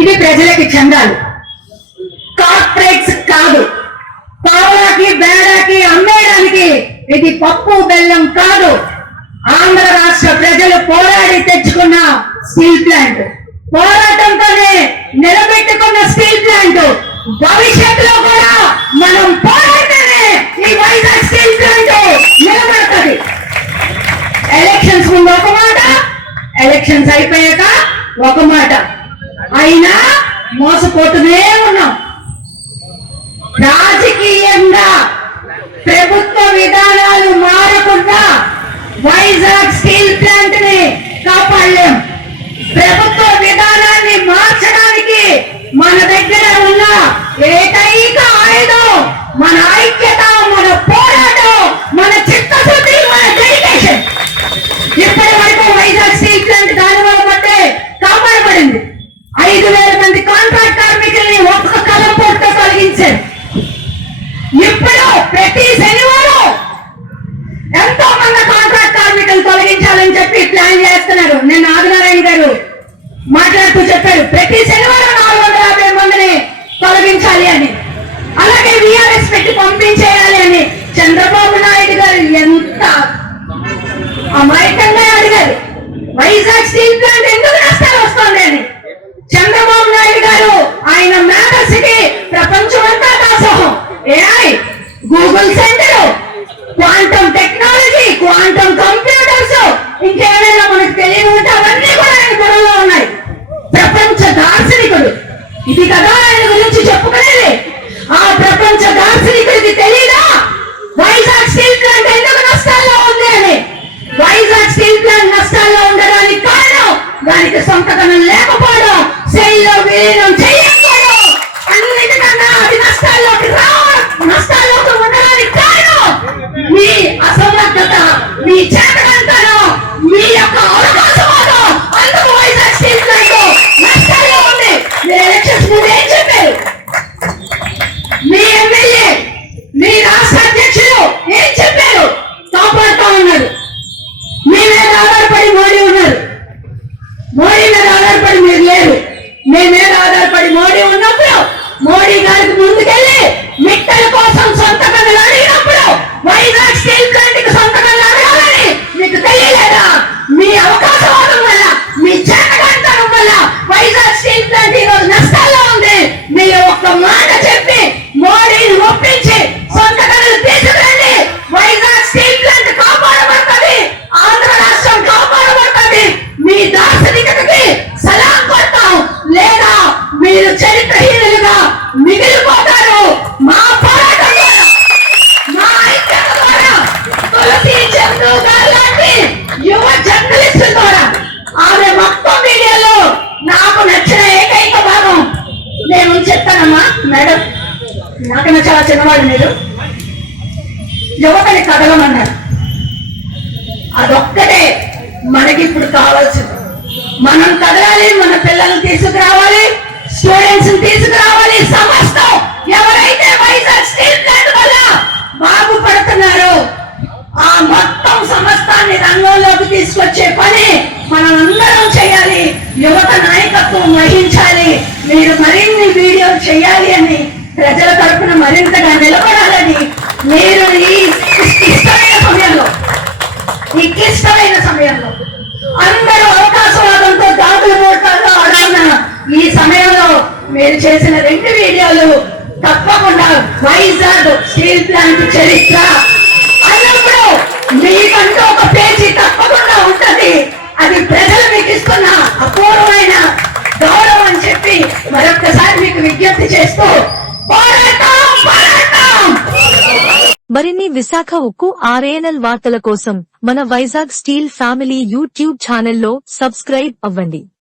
ఇది ప్రజలకి చెందాలి, కార్పొరేట్స్ కాదు. పావులకి బేడకి అమ్మేయడానికి ఇది పప్పు బెల్లం కాదు. ఆంధ్ర రాష్ట్ర ప్రజలు పోరాడి తెచ్చుకున్న స్టీల్ ప్లాంట్, పోరాటంతోనే నిలబెట్టుకున్న స్టీల్ ప్లాంట్. భవిష్యత్తులో కూడా మనం పోరాడితేనే ఈ వైజాగ్ స్టీల్ ప్లాంట్ నిలబడుతుంది. ఎలక్షన్స్ ముందు ఒక మాట, ఎలక్షన్స్ అయిపోయాక ఒక మాట, అయినా మోసపోతూనే ఉన్నాం. రాజకీయంగా ప్రభుత్వ విధానాలు మారకుండా వైజాగ్ స్టీల్ ప్లాంట్ ని కాపాడలేం. ప్రభుత్వ విధానాన్ని మార్చడానికి మన దగ్గర ఉన్న ఏకైక ఆయుధం మన ఐక్యత, మన పోరాటం, మన చిత్తశుద్ధి, మన డెడికేషన్. ఇప్పటి వరకు వైజాగ్ స్టీల్ ప్లాంట్ దాని వల్ల బట్టే కాపాడబడింది. 5,000 మంది కాంట్రాక్ట్ కార్మికుల్ని ఒక్క కలంపోటుతో తొలగించారు. ఇప్పుడు ప్రతి శనివారం ఎంతో మంది కాంట్రాక్ట్ కార్మికులు తొలగించాలని చెప్పి ప్లాన్ చేస్తున్నారు. నిన్న ఆదినారాయణ గారు మాట్లాడుతూ చెప్పారు, ప్రతి శనివారం 450 మందిని తొలగించాలి అని, అలాగే విఆర్ఎస్ పెట్టి పంపించేయాలి అని. చంద్రబాబు నాయుడు గారు ఎంత అమాయకంగా అడిగారు, వైజాగ్ స్టీల్ ప్లాంట్ ఎందుకు నష్టాలు వస్తుంది అని. చంద్రబాబు నాయుడు గారు ఆయన మేధస్సుకి ప్రపంచం అంతా దాసోహం. AI, Google centre, quantum technology, quantum computers, ఇంకేమైనా మనకు తెలియదు ఉంటే అవన్నీ కూడా ఆయన బుర్రలో ఉన్నాయి. ప్రపంచ దార్శనికుడు, ఇది కదా ఆయన గురించి చెప్పుకునేది. ఆ ప్రపంచ దార్శనికుడికి తెలీదా వైజాగ్ స్టీల్ ప్లాంట్ ఎందుకు నష్టాల్లో ఉంది అని? వైజాగ్ స్టీల్ ప్లాంట్ నష్టాల్లో ఉండడానికి కారణం దానికి సొంతకనం లేకపోవడం, శైలిలో విలీనం చేయకపోవడం, అన్నిటికన్నా అది నష్టాల్లోకి ఉండడానికి కారణం మీ అసమర్థత, మీ చేతకంతనం, మీ యొక్క అవకాశవాదం. అందుకు వైజాగ్ స్టీల్ ప్లాంట్ నష్టాల్లో ఉంది. మీరు ఎలక్షన్స్ ముందు ఏం చెప్పారు? మీ ఎమ్మెల్యే, మీ రాష్ట్ర అధ్యక్షులు ఏం చెప్పారు? కాపాడుతూ ఉన్నారు. మీ మీద ఆధారపడి మోడీ ఉన్నారు, మోడీ మీద ఆధారపడి మీరు లేరు. మీ మీద ఆధారపడి మోడీ ఉన్నప్పుడు మోడీ గారికి ముందుకెళ్ళి మిట్టల కోసం సొంత కథలు అడిగినప్పుడు వైజాగ్ స్టీల్ ప్లాంట్ కి సొంత కథలు అడగాలని మీకు తెలియలేదా? మీ అవకాశవాదం వల్ల, మీ చేతకంతనం వల్ల వైజాగ్ స్టీల్ ప్లాంట్ ఈ రోజు నష్టాల్లో ఉంది. మీరు ఒక్క మాట చెప్పి మోడీని ఒప్పించి సొంత కథలు తీసుకురండి. వైజాగ్ స్టీల్ ప్లాంట్ కాపాడబడుతుంది, ఆంధ్ర రాష్ట్రం కాపాడబడుతుంది. మీ దార్శనికతకి సలాం కొడతాం, లేదా మీరు చరిత్రహీనులుగా మిగిలిపోతారు. మా పోరాటం ద్వారా, మా ఐక్యత ద్వారా, తులసి చంద్రు గారు లాంటి యువ జర్నలిస్టుల ద్వారా, ఆమె మొత్తం మీడియాలో నాకు నచ్చిన ఏకైక భాగం నేను చెప్తానమ్మా మేడం, నాకన్నా చాలా చిన్నవాడు మీరు. యువతని కదలమన్నారు, అదొక్కటే మనకి ఇప్పుడు కావాల్సింది. మనం కదలాలి, మన పిల్లల్ని తీసుకురావాలి, స్టూడెంట్స్ తీసుకురావాలి. సమస్తం ఎవరైతే వైజాగ్ స్టీల్ ప్లాంట్ వల్ల బాగుపడుతున్నారో ఆ మొత్తం సమస్తాన్ని రంగంలోకి తీసుకొచ్చే పని మనం అందరం చేయాలి. యువత నాయకత్వం వహించాలి. మీరు మరిన్ని వీడియోలు చేయాలి అని, ప్రజల తరఫున మరింతగా నిలబడాలని మీరు ఈ క్లిష్టమైన సమయంలో అందరూ అవకాశవాదంతో దాగులు మూటల్లో ఆడుతున్న ఈ సమయంలో మీరు చేసిన 2 వీడియోలు తప్పకుండా వైజాగ్ స్టీల్ ప్లాంట్ చరిత్ర అన్నప్పుడు మీకంటూ ఒక పేజీ తప్పకుండా ఉంటది. అది ప్రజలు మీకు ఇస్తున్న అపూర్వమైన గౌరవం అని చెప్పి మరొకసారి మీకు విజ్ఞప్తి చేస్తూ పోరాటం. మరిన్ని విశాఖ ఉక్కు ఆర్ఏఎన్ఎల్ వార్తల కోసం మన వైజాగ్ స్టీల్ ఫ్యామిలీ యూట్యూబ్ ఛానల్లో సబ్స్క్రైబ్ అవ్వండి.